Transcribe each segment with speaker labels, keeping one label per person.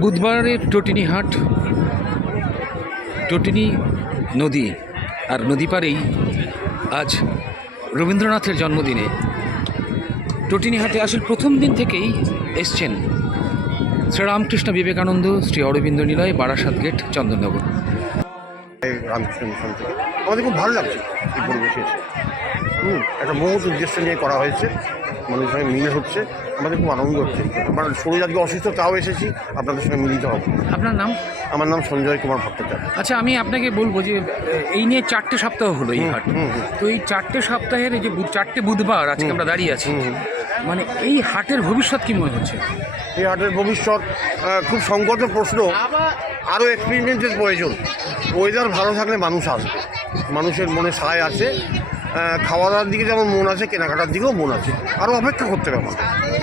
Speaker 1: বুধবারের টটিনি হাট, টটিনি নদী আর নদী পারেই আজ রবীন্দ্রনাথের জন্মদিনে টটিনি হাটে আসলে প্রথম দিন থেকেই এসছেন শ্রীরামকৃষ্ণ বিবেকানন্দ, শ্রী অরবিন্দ নিলয়, বারাসাত গেট, চন্দননগর।
Speaker 2: রামকৃষ্ণ মিশন থেকে। আমাদের খুব ভালো লাগছে এই পরিবেশে হুম একটা মহৎ উদ্দেশ্য নিয়ে করা হয়েছে। মানুষের সঙ্গে মিল হচ্ছে আমাদের খুব আনন্দ হচ্ছে। আমার শরীর আজকে অসুস্থ তাও এসেছি আপনাদের সঙ্গে মিলিত হব।
Speaker 1: আপনার নাম?
Speaker 2: আমার নাম সঞ্জয় কুমার ভট্টাচার্য।
Speaker 1: আচ্ছা আমি আপনাকে বলব যে এই নিয়ে চারটে সপ্তাহ হলো এই হাট। তো এই চারটে সপ্তাহের এই যে চারটে বুধবার আজকে আমরা দাঁড়িয়ে আছি। মানে এই হাটের ভবিষ্যৎ কি মনে হচ্ছে?
Speaker 2: এই হাটের ভবিষ্যৎ খুব সংকট প্রশ্ন। আরও এক্সপেরিমেন্টের প্রয়োজন। ওয়েদার ভালো থাকলে মানুষ আসবে। মানুষের মনে সায় আছে। খাওয়া দাওয়ার দিকে যেমন মন আছে, কেনাকাটার দিকেও মন আছে। আরও অপেক্ষা করতে হবে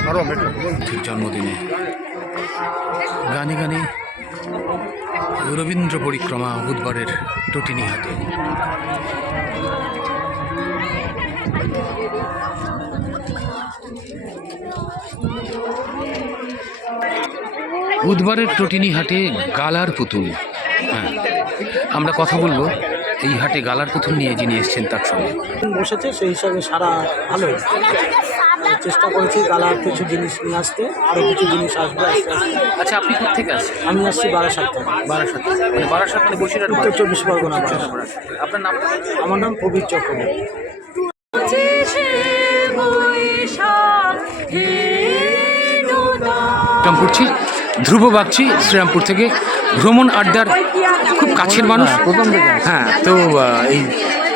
Speaker 2: আরও অপেক্ষা
Speaker 1: জন্মদিনে। গানে গানে রবীন্দ্র পরিক্রমা বুধবারের টটিনি হাটে বুধবারের টটিনি হাটে গালার পুতুল। হ্যাঁ আমরা কথা বলব। এই হাটে গালার পুতুল নিয়ে যিনি এসছেন তার সঙ্গে।
Speaker 3: বসেছে সেই হিসাবে সারা ভালো চেষ্টা করেছি গালার কিছু জিনিস নিয়ে আসতে আরও কিছু জিনিস আসবে আস্তে আস্তে।
Speaker 1: আচ্ছা আপনি কোথেকে আসছেন?
Speaker 3: আমি আসছি বারাসাত থেকে।
Speaker 1: বারাসাত মানে বারাসাত মানে বসিরহাট
Speaker 3: উত্তর চব্বিশ পরগনা বারাসাত।
Speaker 1: আপনার নাম
Speaker 3: আমার নাম প্রবীর চক্রবর্তী।
Speaker 1: শ্রীরামপুর ছি ধ্রুব বাগচি শ্রীরামপুর থেকে। ভ্রমণ আড্ডার খুব কাছের মানুষ। প্রথম হ্যাঁ তো এই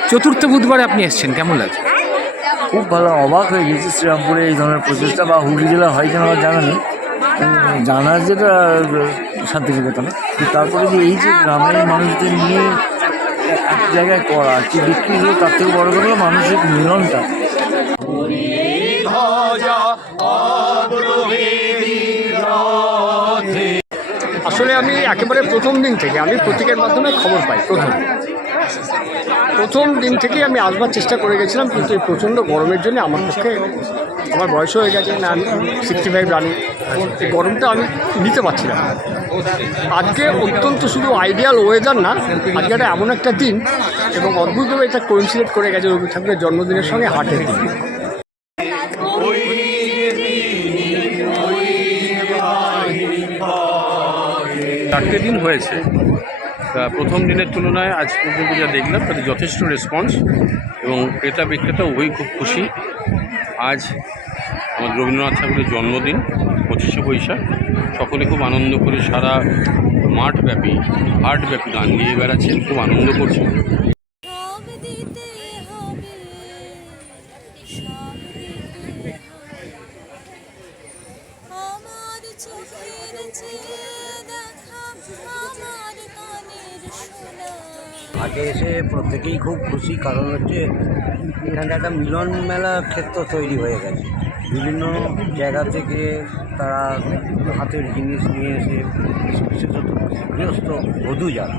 Speaker 1: চতুর্থ বুধবারে আপনি এসছেন কেমন লাগছে?
Speaker 4: খুব ভালো অবাক হয়ে গেছি শ্রীরামপুরে এই ধরনের প্রচেষ্টা বা হুগলি জেলা হয় কিনা আমার জানা নেই। জানার যেটা শান্তিনিকেতনে। তারপরে যে এই যে গ্রামের মানুষদের নিয়ে এক জায়গায় করা কি বিক্রি হলো তার থেকে বড় কথা হলো মানসিক মিলনটা।
Speaker 5: আসলে আমি একেবারে প্রথম দিন থেকে, আমি প্রতীকের মাধ্যমে খবর পাই, প্রথম। প্রথম দিন থেকেই আমি আসবার চেষ্টা করে গেছিলাম, কিন্তু এই প্রচণ্ড গরমের জন্য আমার পক্ষে আমার বয়স হয়ে গেছে, না আমি সিক্সটি ফাইভ রানি গরমটা আমি নিতে পারছি না। আজকে অত্যন্ত শুধু আইডিয়াল ওয়েদার না, আজকে এমন একটা দিন, এবং অদ্ভুতভাবে এটা কোইন্সিডেন্ট করে গেছে রবি ঠাকুরের জন্মদিনের সঙ্গে হাটের দিন।
Speaker 6: চারটে দিন হয়েছে। তা প্রথম দিনের তুলনায় আজ পর্যন্ত যা দেখলাম, তাতে যথেষ্ট রেসপন্স এবং ক্রেতা বিক্রেতা উভয়ই খুব খুশি। আজ আমাদের রবীন্দ্রনাথ ঠাকুরের জন্মদিন, পঁচিশে বৈশাখ। সকলে খুব আনন্দ করে সারা মাঠব্যাপী, হাটব্যাপী গান গিয়ে বেড়াচ্ছেন, খুব আনন্দ করছেন।
Speaker 3: আগে এসে প্রত্যেকেই খুব খুশি, কারণ হচ্ছে এখানে একটা মিলন মেলা ক্ষেত্র তৈরি হয়ে গেছে। বিভিন্ন জায়গা থেকে তারা হাতের জিনিস নিয়ে এসে বিশেষত গৃহস্থ বধূ যারা।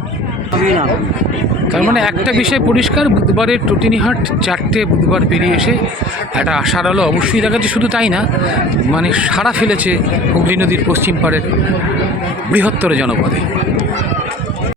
Speaker 1: তার মানে একটা বিষয় পরিষ্কার, বুধবারের টটিনিহাট চারটে বুধবার পেরিয়ে এসে একটা আশার আলো অবশ্যই দেখাচ্ছে, শুধু তাই না মানে সারা ফেলেছে হুগলি নদীর পশ্চিম পাড়ের বৃহত্তর জনপদে।